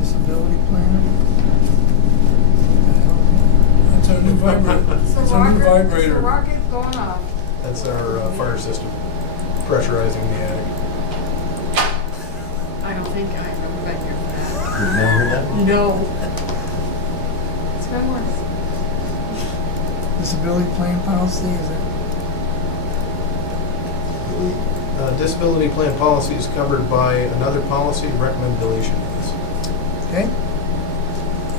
Disability plan? That's our new vibrator. It's the It's our new rocket, it's the vibrator. rocket going off. That's our fire system, pressurizing the attic. I don't think I've ever been here for that. You've never heard that? No. It's been worse. Disability plan policy, is it? Disability plan policy is covered by another policy, recommend deletion of this. Okay?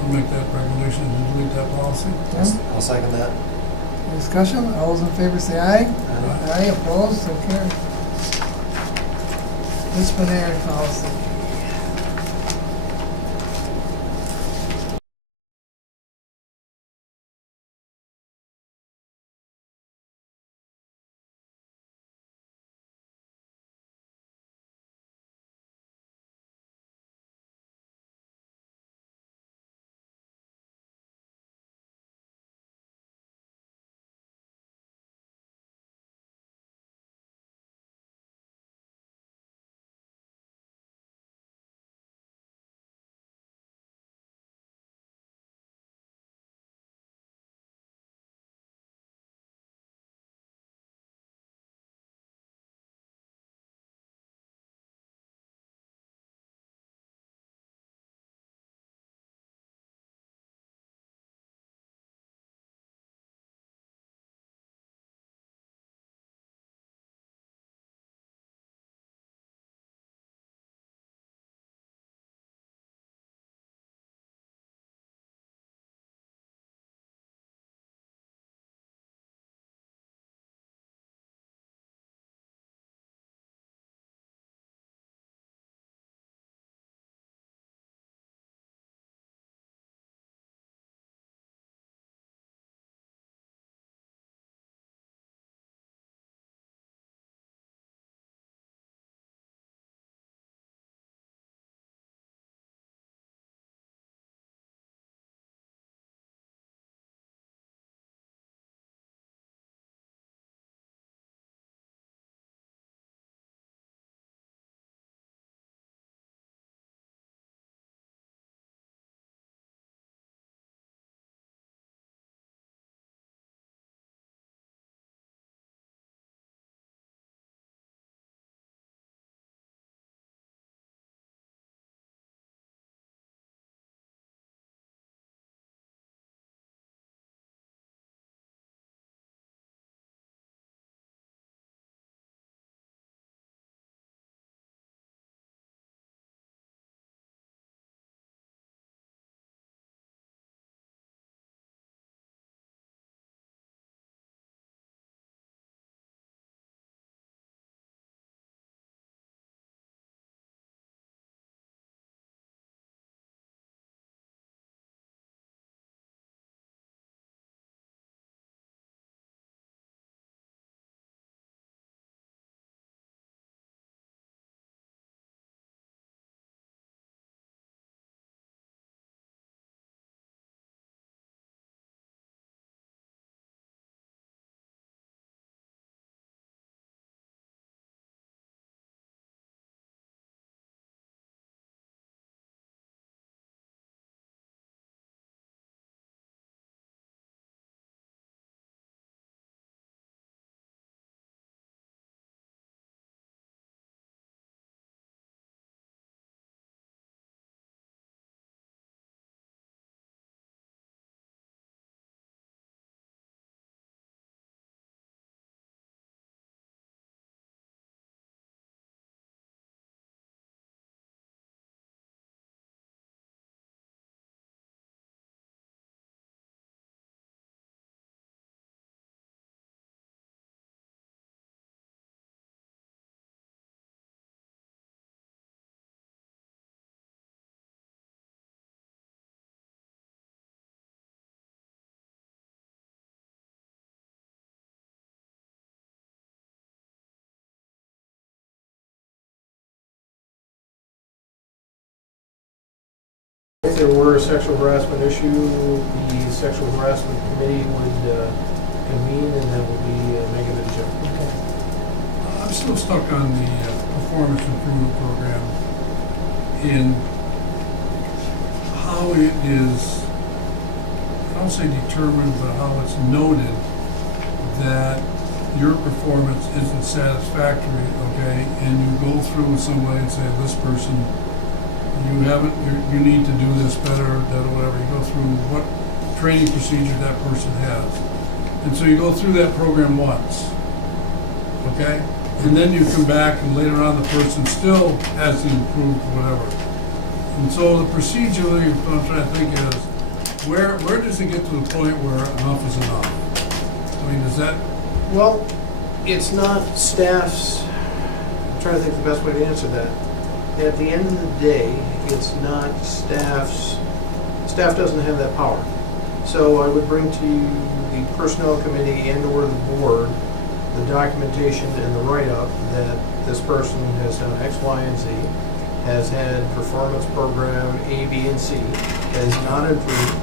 I'll make that recommendation to delete that policy. Tim? I'll second that. Any discussion? All those in favor say aye. Aye. Aye, opposed, so carried. Disciplinary policy. If there were a sexual harassment issue, the sexual harassment committee would convene, and that would be Megan and Jim. Okay. still stuck on the performance improvement program in how it is, I don't say determined, but how it's noted that your performance isn't satisfactory, okay? And you go through with somebody and say, this person, you need to do this better, that or whatever. You go through what training procedure that person has. And so you go through that program once, okay? And then you come back and later on the person still hasn't improved, whatever. And so the procedure, what I'm trying to think is, where does it get to the point where enough is enough? I mean, is that, Well, it's not staff's, I'm trying to think the best way to answer that. At the end of the day, it's not staff doesn't have that power. So I would bring to you the personnel committee and/or the board the documentation and the write-up that this person has done X, Y, and Z, has had performance program A, B, and C, has not improved,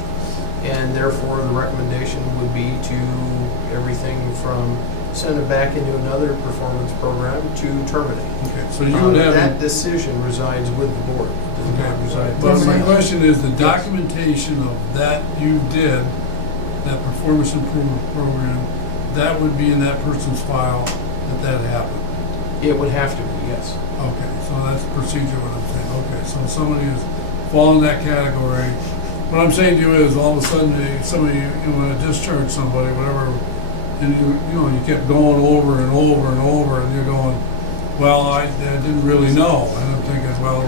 and therefore the recommendation would be to everything from send it back into another performance program to terminate. okay, so you would have. That decision resides with the board. It does not reside But with my staff. question is, the documentation of that you did, that performance improvement program, that would be in that person's file that happened? It would have to be, yes. Okay, so that's the procedure, what I'm saying. Okay, so somebody is fall in that category. What I'm saying to you is, all of a sudden, somebody, you want to discharge somebody, whatever, and you kept going over and over and over, and you're going, well, I didn't really know. And I'm thinking, well,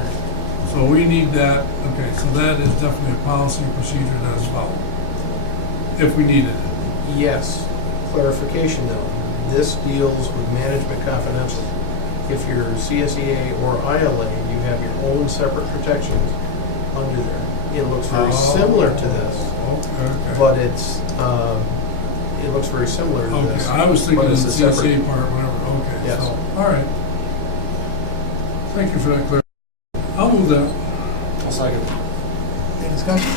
so we need that. Okay, so that is definitely a policy procedure that is followed, if we needed it. Yes. Clarification though, this deals with management confidential. If you're CSEA or ILA, you have your own separate protections under there. It looks very similar to this, Okay. but it looks very similar to Okay, this. I was thinking but of it's the a separate- CSA part, whatever, okay, Yes. so, all right. Thank you for that clarification. I'll move that. I'll second. Any discussion?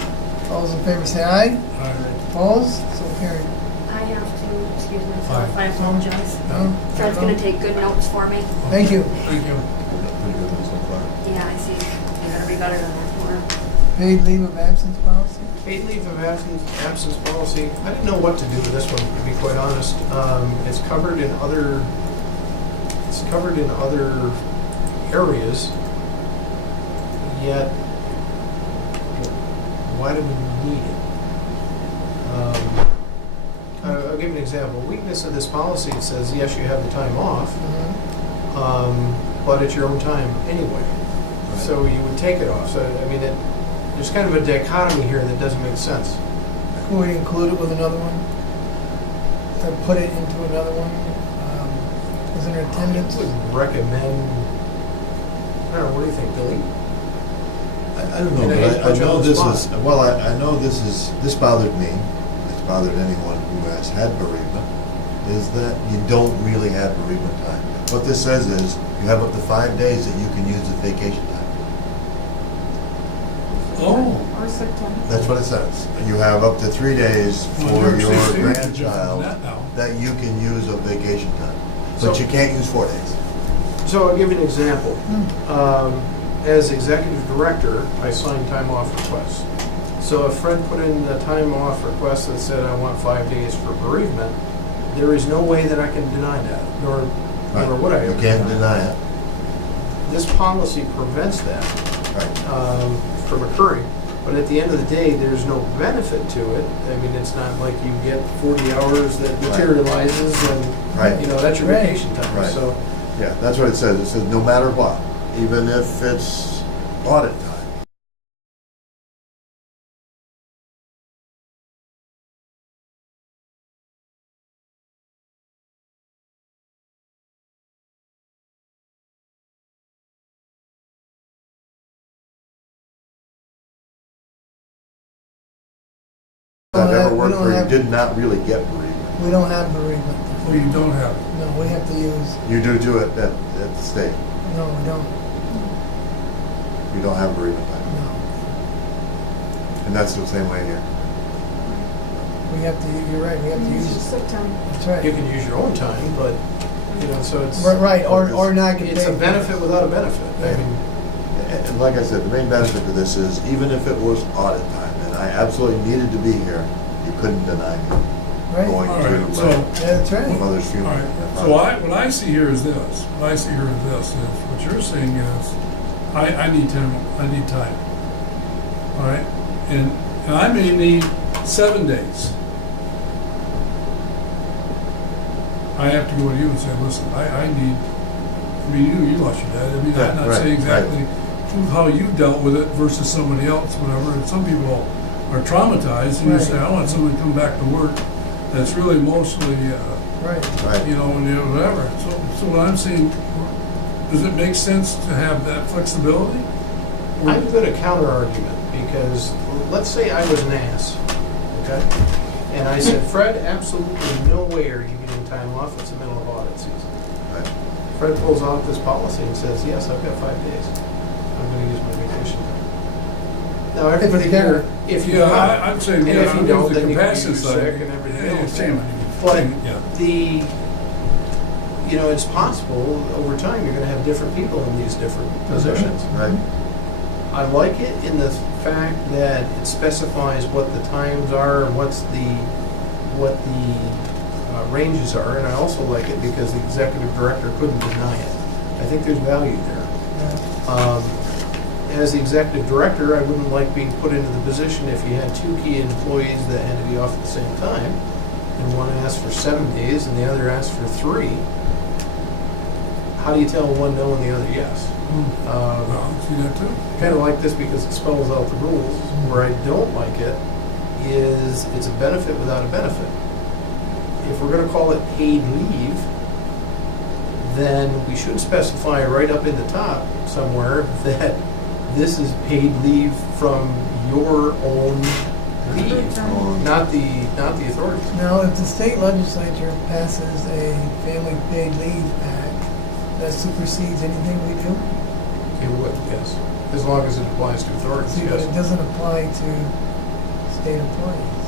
All those in favor say aye. All right. Opposed? So carried. I have to excuse myself, Aye. I apologize. No? Fred's gonna take good notes for me. Thank you. Thank you. Pretty good one so far. Yeah, I see. You gotta be better than that tomorrow. Paid leave of absence policy? Paid leave of absence policy, I didn't know what to do with this one, to be quite honest. It's covered in other areas, yet why do we need it? I'll give you an example. Weakness of this policy, it says, yes, you have the time off, but it's your own time anyway. So you would take it off. So, I mean, there's kind of a dichotomy here that doesn't make sense. Could we include it with another one? Or put it into another one? Was there attendance? I would recommend, I don't know, what do you think, Billy? I don't know, And I hate to but I put you on know the this spot. is, well, I know this bothered me, it's bothered anyone who has had bereavement, is that you don't really have bereavement time. What this says is, you have up to 5 days that you can use as vacation time. Oh. Or sick time. That's what it says. You have up to 3 days Well, for New York your State is different than grandchild that now. that you can use of vacation time. But So- you can't use 4 days. So I'll give you an example. As executive director, I sign time off requests. So if Fred put in a time off request that said, I want 5 days for bereavement, there is no way that I can deny that, nor would I. You ever can't it. deny it. This policy prevents that Right. from occurring. But at the end of the day, there's no benefit to it. I mean, it's not like you get 40 hours that materializes and, Right. you know, that's your Right. vacation time. Right. So Yeah, that's what it says. It says no matter what, even if it's audit time. I've We ever don't worked where you have- did not really get bereavement. We don't have bereavement. Oh, you don't have it. No, we have to use, You do it at the state. no, we don't. You don't have bereavement time. No. And that's the same way here. We have to, you're right, we have to Use your use, sick time. that's you right. can use your own time, but You know, so it's, Right, or not get paid. it's a for it. benefit without a benefit. I Yeah. mean, And like I said, the main benefit to this is, even if it was audit time, and I absolutely needed to be here, you couldn't deny me Right, going All to right, my so, yeah, that's right. mother's all funeral. right, so what I see here is this, what I see here is this, is what you're saying is, I need time, all right? And I may need 7 days. I have to go to you and say, listen, I need, I mean, you lost your dad, I mean, Yeah, I'm not right, saying exactly how you dealt with it versus somebody else, whatever, and some people are traumatized, and you say, Right. I want someone to come back to work that's really mostly, Right. Right. you know, and you know, whatever. So what I'm saying, does it make sense to have that flexibility? Or- I've got a counter argument, because let's say I was an ass, okay? And I said, Fred, absolutely no way are you getting time off, it's the middle of audit season. Right. Fred pulls off this policy and says, yes, I've got 5 days. I'm gonna use my vacation time. Now, everybody it's there. here, if you Yeah, have, I'm saying, And yeah, if you I'm don't, with the then you can be compassion side. sick and everything Yeah, else. same. But Yeah. the, you know, it's possible over time you're gonna have different people in these different positions. Right. I like it in the fact that it specifies what the times are and what the ranges are, and I also like it because the executive director couldn't deny it. I think there's value there. Yeah. As the executive director, I wouldn't like being put into the position if you had 2 key employees that had to be off at the same time, and one asked for 7 days and the other asked for 3. How do you tell one no and the other yes? Well, see that too? Kind of like this because it spells out the rules. Where I don't like it is it's a benefit without a benefit. If we're going to call it paid leave, then we should specify right up in the top somewhere that this is paid leave from your own leave, not the authorities. Now, if the state legislature passes a family paid leave act, that supersedes anything we do? It would, yes, as long as it applies to authorities. See, but Yes. it doesn't apply to state employees.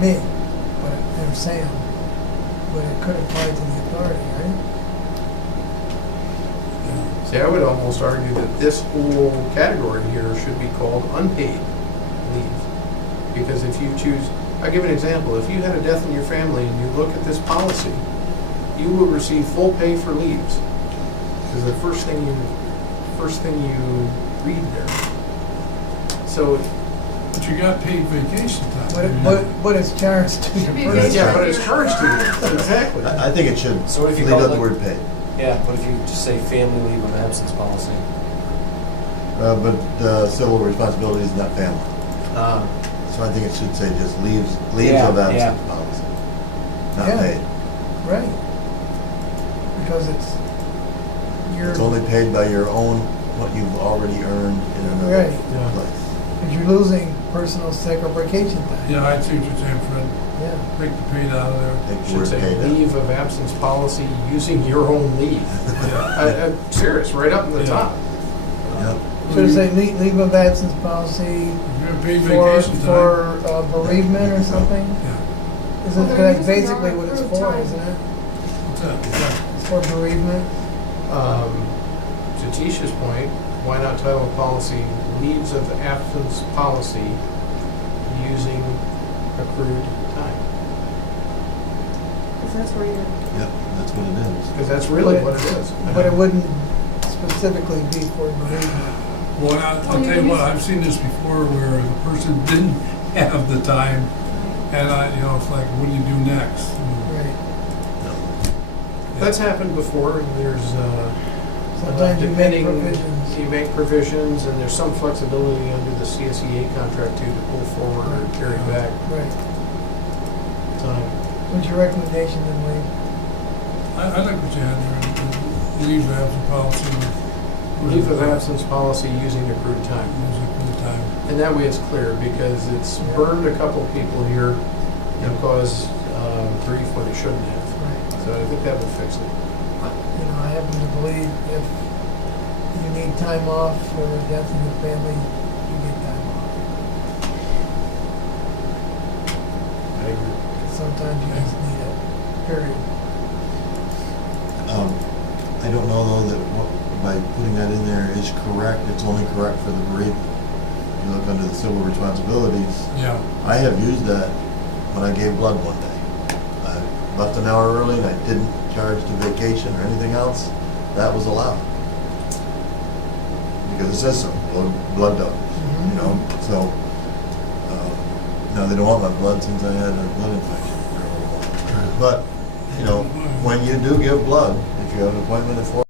Me, but, and Sam, but it could apply to the authority, right? Yeah. See, I would almost argue that this whole category here should be called unpaid leave. Because if you choose, I'll give an example. If you had a death in your family and you look at this policy, you will receive full pay for leaves. Because the first thing you read there. So, But you got paid vacation time. But it's charged to Should be your good. person. yeah, but it's charged to you. Exactly. I think it should So what if you leave call out it the like- word paid. Yeah, what if you just say family leave of absence policy? But civil responsibility is not family. So I think it should say just leaves Yeah, of absence yeah. policy, not Yeah. paid. Right. Because it's your, It's only paid by your own, what you've already earned in another Right. Yeah. place. because you're losing personal sick or vacation time. Yeah, I see what you're saying, Fred. Yeah. Take the paid out of there. Take the Should word say paid out. leave of absence policy using your own leave. Yeah. I'm serious, right up in the Yeah. top. Yep. Should it say leave of absence policy If you have paid for, vacation time. for bereavement or something? Yeah. Isn't, Well, they're that's using basically our what it's approved for, time. isn't it? What's that? Exactly. It's for bereavement. To Tisha's point, why not title a policy leaves of absence policy using accrued time? Because that's where you're, Yep, that's what it is. Because that's really what it is. But it wouldn't specifically be for bereavement. Well, I'll tell you what, I've seen this before where the person didn't have the time, and it's like, what do you do next? Right. That's happened before, and there's, Sometimes you make depending- provisions. You make provisions, and there's some flexibility under the CSEA contract too, to pull forward or carry back Right. time. What's your recommendation then, Lee? I like what you had there, leave of absence policy. Leave of absence policy using accrued time. Music for the time. And that way it's clear, because it's Yeah. burned a couple people here and caused grief when it shouldn't have. Right. So I think that would fix it. You know, I happen to believe if you need time off for a death in your family, you get time off. I agree. Sometimes you just need it, period. everything that in there is correct, it's only correct for the bereavement. You look under the civil responsibilities, Yeah, I have used that when I gave blood one day. I left an hour early and I didn't charge the vacation or anything else, that was allowed. Because it says so, blood donors, you know, so, now they don't want my blood since I had a blood infection for a little while. But, you know, when you do give blood, if you have an appointment at 4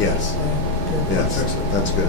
Yes, Good. yes, that's good.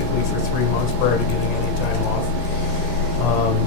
basically for 3 months prior to getting any time off.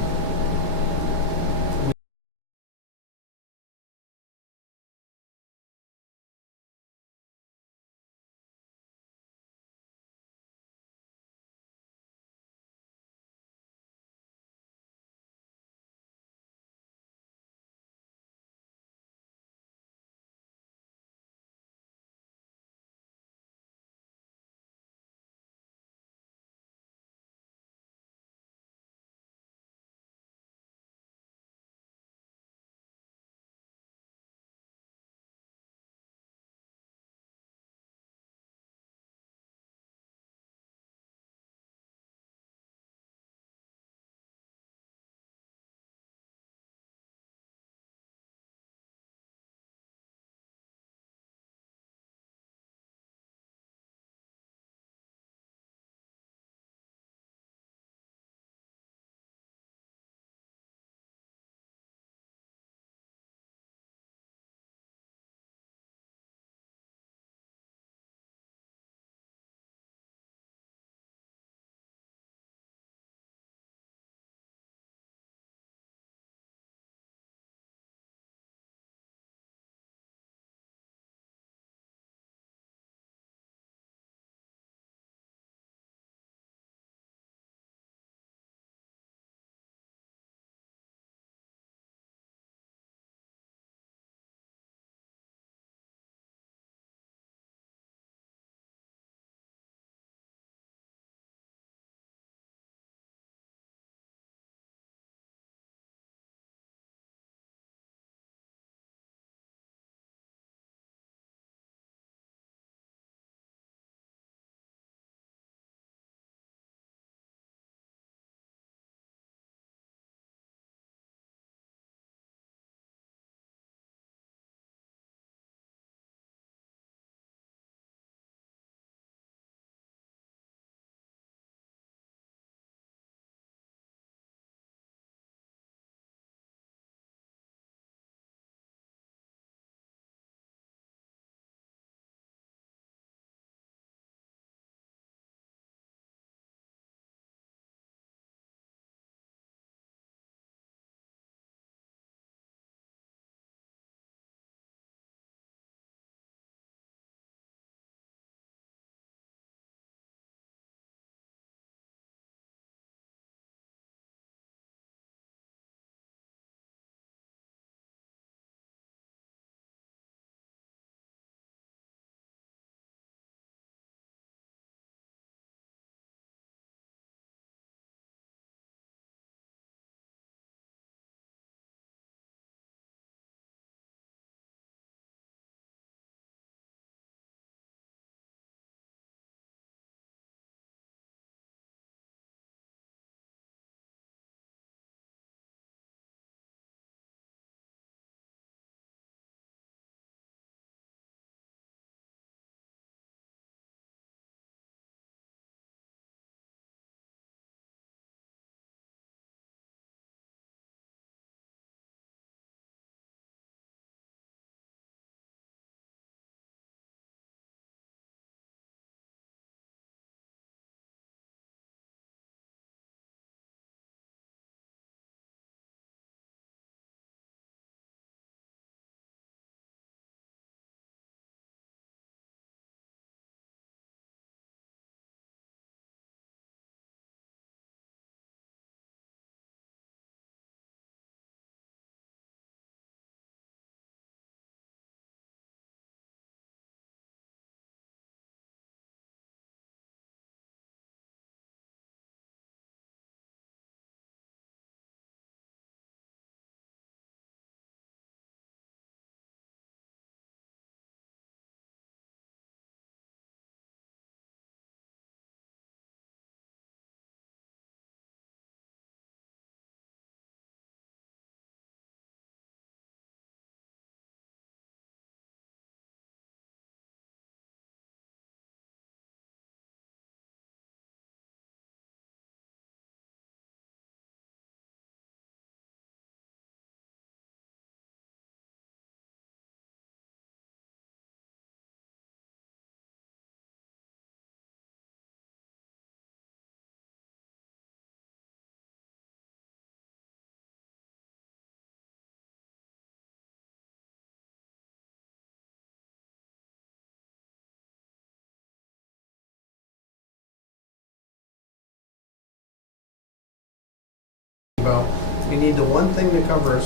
about, we need the one thing that covers,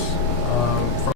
from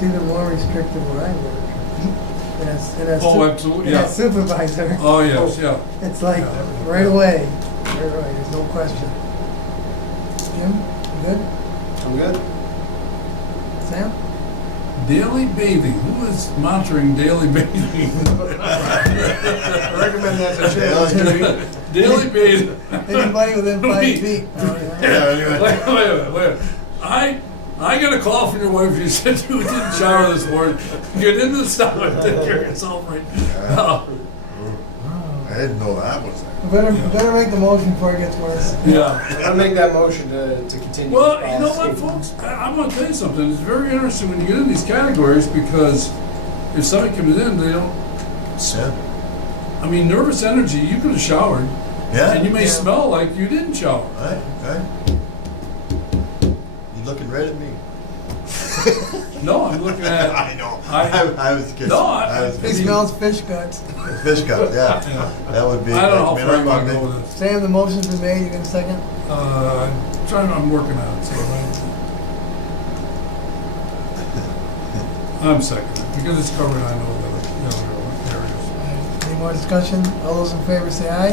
It's even more restrictive where I work. Oh, absolutely, And yeah. as supervisor, Oh, yes, yeah. it's like right away, there's no question. Jim, you good? I'm good. Sam? Daily bathing, who is monitoring daily bathing? I recommend that to Jim. Daily bathing. Anybody within 5 Me. feet? Oh, yeah. Yeah, anyway. Wait a minute. I got a call from your wife. You said you didn't shower this morning. Get into the shower and take care of yourself, right? I didn't know that was there. Better make the motion before it gets worse. Yeah. I'll make that motion to continue. Well, this you know what, policy. folks? I'm gonna tell you something. It's very interesting when you get in these categories because if somebody comes in, they don't. Yeah. I mean, nervous energy. You could have showered, Yeah? and you may Yeah. smell like you didn't shower. Right. You looking right at me. No, I'm looking at. I know. I- I was kidding. No, I- was He kidding. smells fish guts. Fish cup, yeah. You know, That would be. I don't know how man, far I'm you on want to go me. with this. Sam, the motion's been made, you gonna second? I'm working on it, so I'm second, because it's covering, I know, the other areas. Any more discussion? All those in favor say aye.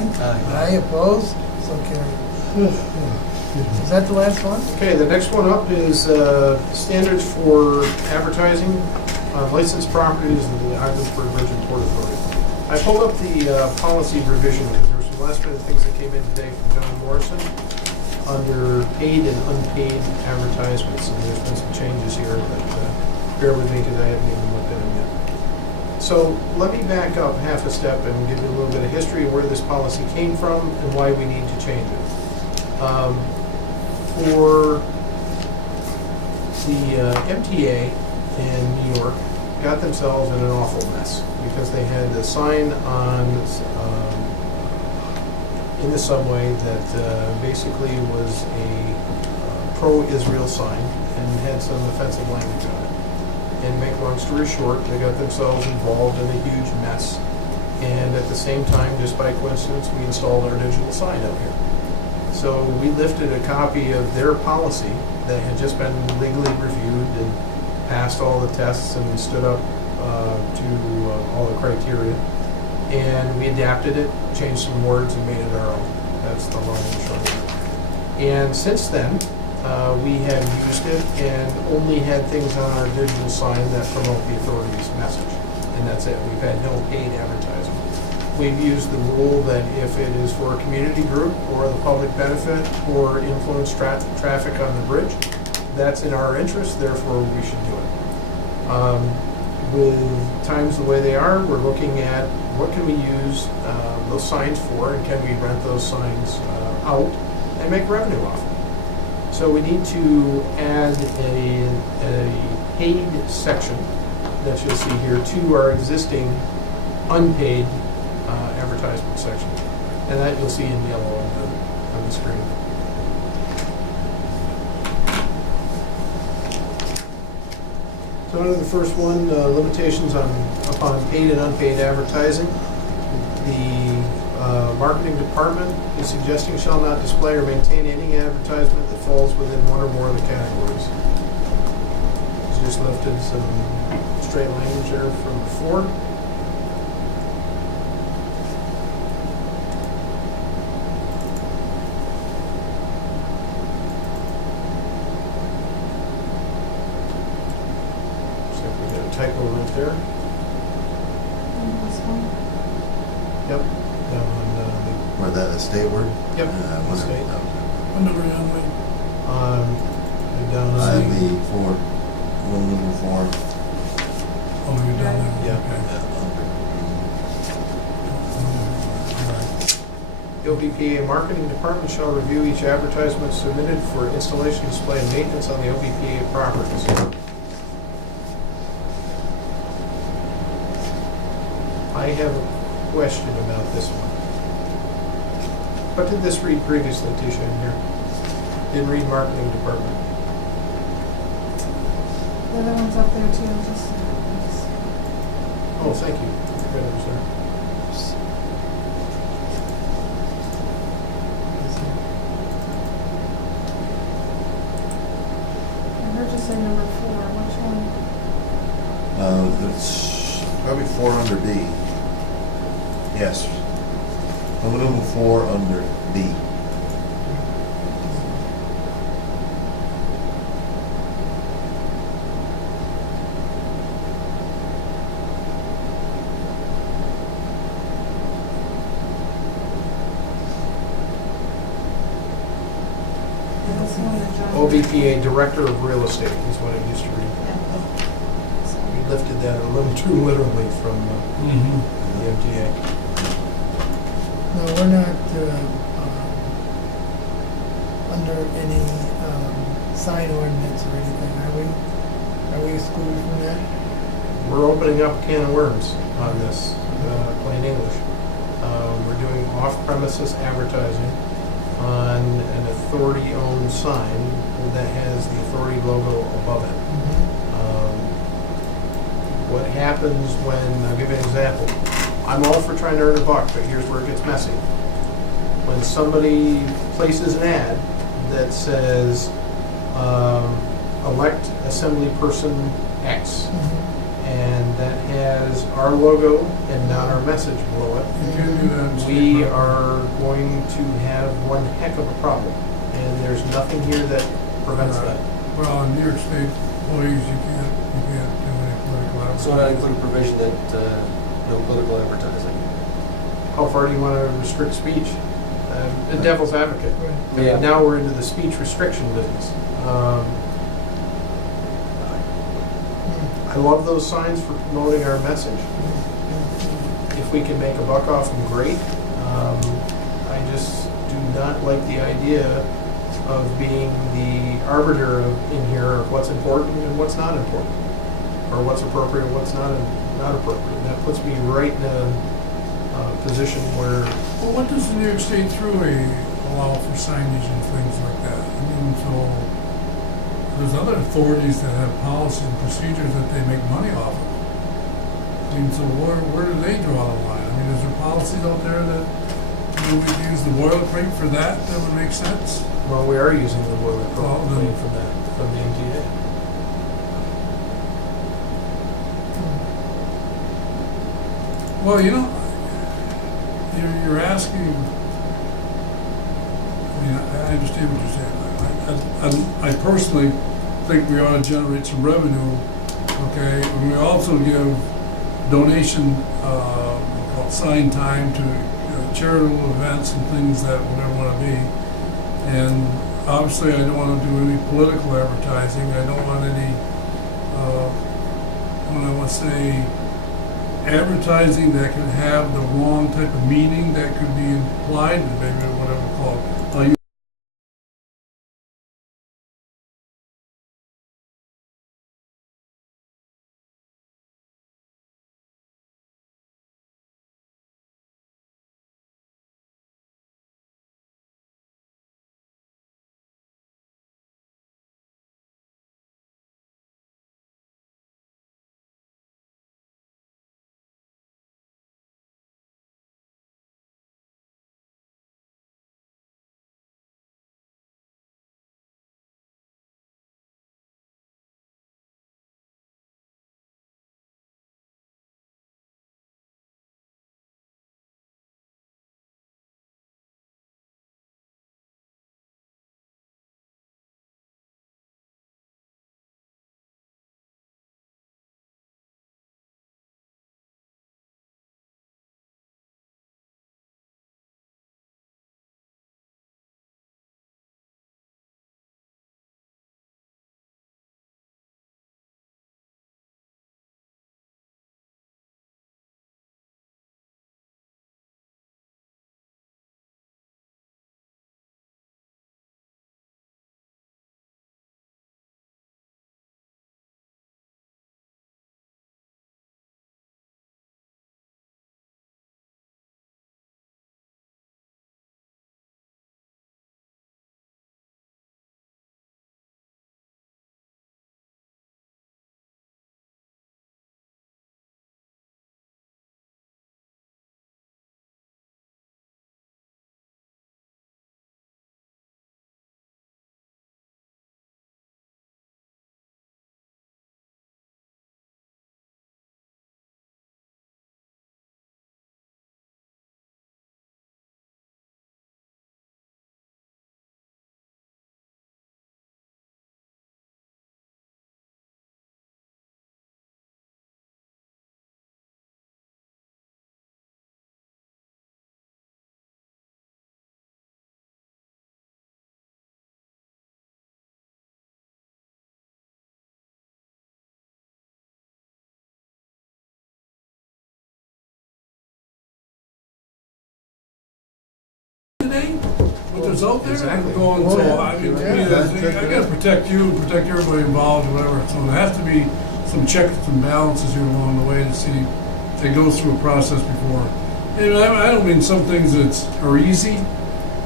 Aye, opposed? So carried. Is that the last one? Okay, the next one up is standards for advertising on licensed properties in the Islandsburg Bridge and Port Authority. I pulled up the policy revision because there were some last minute things that came in today from John Morrison under paid and unpaid advertisements, and there's been some changes here, but bear with me because I haven't even looked at them yet. So let me back up half a step and give you a little bit of history of where this policy came from and why we need to change it. For the MTA in New York got themselves in an awful mess because they had a sign on in the subway that basically was a pro-Israel sign and had some offensive language on it. And make long story short, they got themselves involved in a huge mess. And at the same time, just by coincidence, we installed our digital sign out here. So we lifted a copy of their policy that had just been legally reviewed and passed all the tests and stood up to all the criteria. And we adapted it, changed some words, and made it our own. That's the long and short of it. And since then, we have used it and only had things on our digital sign that promote the authority's message. And that's it. We've had no paid advertising. We've used the rule that if it is for a community group or the public benefit or influence traffic on the bridge, that's in our interest, therefore we should do it. With times the way they are, we're looking at what can we use those signs for, and can we rent those signs out and make revenue off it. So we need to add a paid section that you'll see here to our existing unpaid advertisement section. And that you'll see in yellow on the screen. So under the first one, limitations upon paid and unpaid advertising. The marketing department is suggesting shall not display or maintain any advertisement that falls within one or more of the categories. It's just lifted some straight language there from before. Looks like we got a typo right there. This one? Yep. Down on Or that estate word? Yep, Whatever. estate. What number are you on, Lee? down on The four, one number four. Oh, you're down there? Yeah. Okay. All right. The OBPA marketing department shall review each advertisement submitted for installation, display, and maintenance on the OBPA properties. I have a question about this one. What did this read previously, Tisha, in here? Didn't read marketing department. The other one's up there too, just. Oh, thank you. I forgot it was there. I heard you say number 4, which one? It's probably 4 under B. Yes. Roman numeral 4 under B. Yeah, that's the one that John. OBPA, Director of Real Estate, is what it used to read. Yeah. So, We lifted that a little too literally from the MTA. No, we're not, under any, sign ordinance or anything, are we? Are we excluded from that? We're opening up a can of worms on this, plain English. We're doing off-premises advertising on an authority-owned sign that has the authority logo above it. What happens when, I'll give you an example. I'm all for trying to earn a buck, but here's where it gets messy. When somebody places an ad that says, elect assembly person X, and that has our logo and not our message below it, You can't do that in state we property. are going to have one heck of a problem. And there's nothing here that prevents that. Well, in New York State employees, you can't do any political advertising. So that include a provision that, no political advertising. How far do you want to restrict speech? A devil's advocate. Right. Yeah. Now we're into the speech restriction business. I love those signs for promoting our message. If we can make a buck off them, great. I just do not like the idea of being the arbiter in here of what's important and what's not important, or what's appropriate and what's not appropriate. That puts me right in a position where Well, what does the New York State Thruway allow for signage and things like that? I mean, so there's other authorities that have policies and procedures that they make money off of. I mean, so where do they draw the line? I mean, is there policies out there that, we could use the boilerplate for that would make sense? well, we are using the boilerplate Well, then- from the MTA. Well, you're asking, I mean, I understand what you're saying. I personally think we ought to generate some revenue, okay? And we also give donation, we call it sign time to charitable events and things that whatever want to be. And obviously, I don't want to do any political advertising. I don't want any, what I want to say, advertising that could have the wrong type of meaning that could be implied, maybe whatever called. today? What there's out there? Exactly. Going, Oh, so, yeah. I mean, Yeah. I gotta protect you, protect everybody involved, whatever. So there has to be some checks and balances here along the way to see if they go through a process before. And I don't mean some things are easy,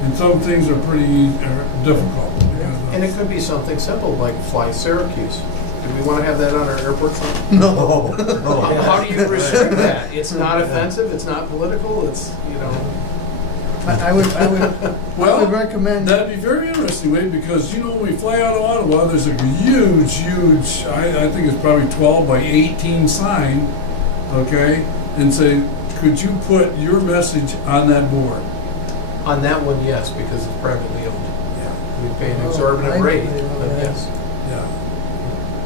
and some things are are difficult. because of- And it could be something simple like fly Syracuse. Do we want to have that on our airport sign? No, How do you restrict that? It's not offensive, it's not political, it's, you know. I would Well, recommend, that'd be very interesting, Wade, because, you know, when we fly out of Ottawa, there's a huge, I think it's probably 12 by 18 sign, okay? And say, could you put your message on that board? On that one, yes, because it's privately owned. Yeah. We pay an Oh, exorbitant rate, privately owned, but yeah. yes. Yeah.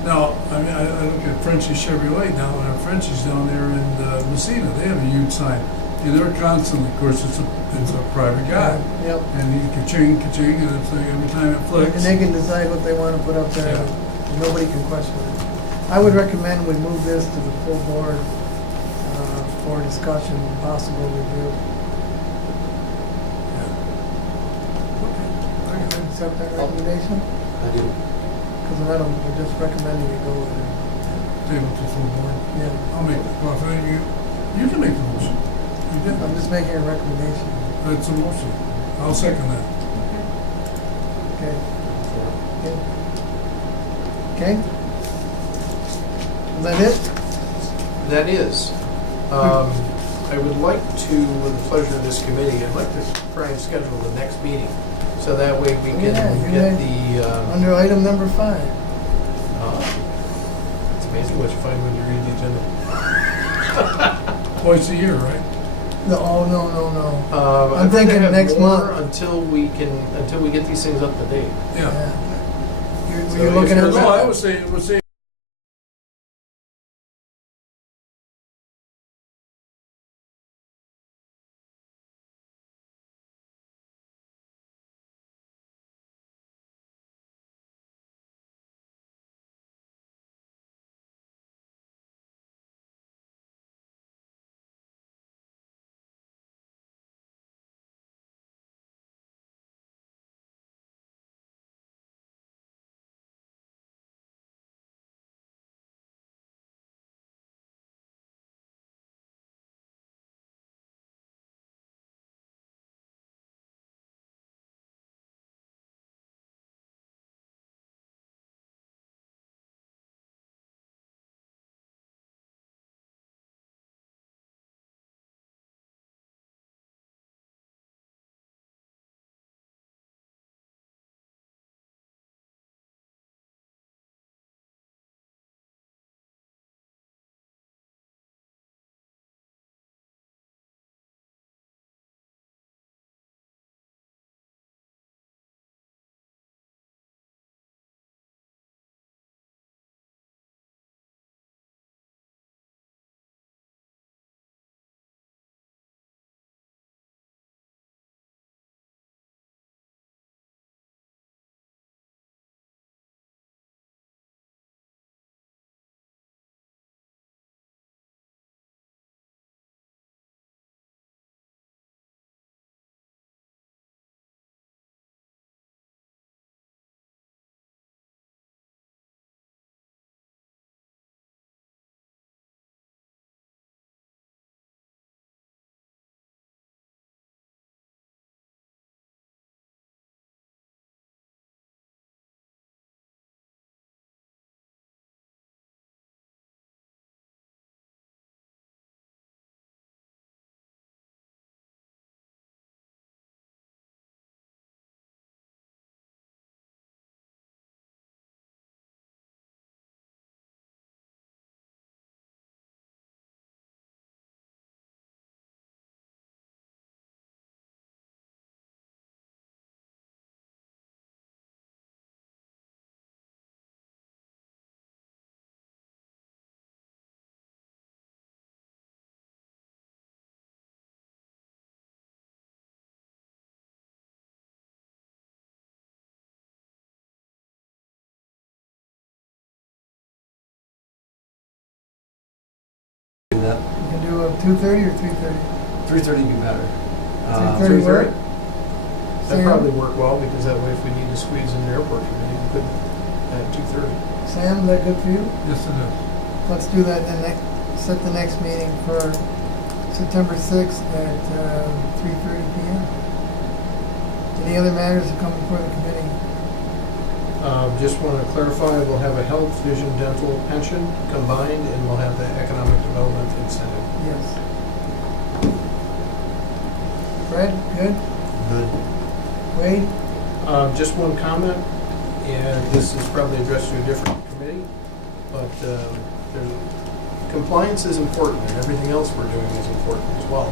Now, I mean, I look at Frenchie Chevrolet now, and Frenchie's down there in Messina, they have a huge sign. And they're constantly, of course, it's a private guy. yep. And he ka-ching, ka-ching, and it's like every time it And flicks. they can decide what they want to put up there, Yeah. and nobody can question it. I would recommend we move this to the full board for discussion and possible review. Accept that recommendation? I do. Because we're just recommending you go with it. Table to full board. Yeah, I'll make, well, if any of you can make the motion. You did. I'm just making a recommendation. That's a motion. I'll second that. Okay. Okay? Is that it? That is. I would like to, with the pleasure of this committee, I'd like to try and schedule the next meeting. So that way we Yeah, can you're get right. the, Under item number 5. it's amazing what you find when you read the agenda. Twice a year, right? No, no. I'd thinking rather have next more month. Until we get these things up to date. Yeah. You're So you're looking if at you're- No, I that? would say Do that. You can do a 2:30 or 3:30? 3:30 would be better. 3:30 work? That'd Sam? probably work well, because that way if we need to squeeze in the airport committee, we could at 2:30. Sam, is that good for you? Yes, it is. Let's do that, then set the next meeting for September 6th at 3:30 PM. Any other matters that come before the committee? Just want to clarify, we'll have a health, vision, dental, pension combined, and we'll have the economic development incentive. Yes. Fred, good? Good. Wade? Just one comment, and this is probably addressed to a different committee, but compliance is important, and everything else we're doing is important as well.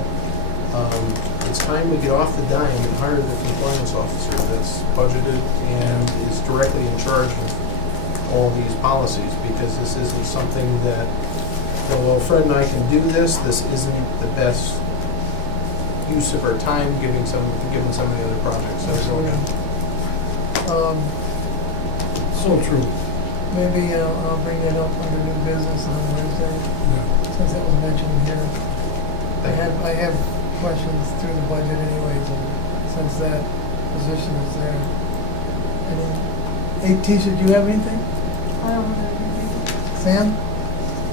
It's time we get off the dime and hire the compliance officer that's budgeted and is directly in charge of all these policies, because this isn't something that, well, Fred and I can do this isn't the best use of our time given some of the other projects. So, So true. Maybe I'll bring that up under new business on Wednesday, Yeah. since that was mentioned here. thank you. I have questions through the budget anyways, and since that position is there. Hey, Tisha, do you have anything? I don't have anything. Sam?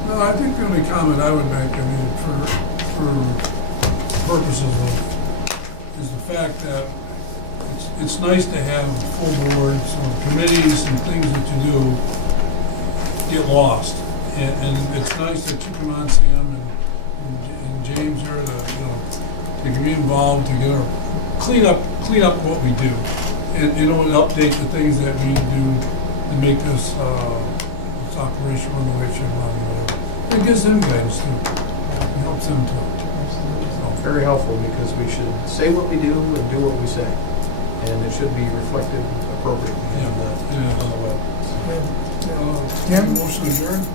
No, I think the only comment I would make, I mean, for purposes of, is the fact that it's nice to have full boards or committees and things that you do get lost. And it's nice that you come on, Sam, and James here to get involved, to get our, clean up what we do. And update the things that we do to make this operation run the way it should run. It gives them guidance too. It helps them too. So, Very helpful, because we should say what we do and do what we say. And it should be reflected appropriately on the web. Good. Jim? Motion adjourned?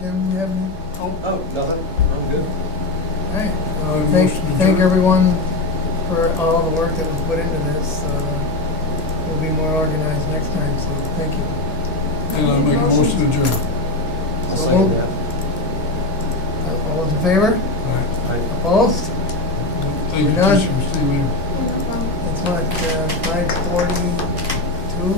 Jim, you have any? Oh, nothing, I'm good. All right. Motion Thank adjourned. everyone for all the work that was put into this. We'll be more organized next time, so thank you. And I'll make a motion to adjourn. I'll So second moved. that. All those in favor? All right. I Opposed? Thank you, We're done. Tisha, for staying here. It's what, 5:42?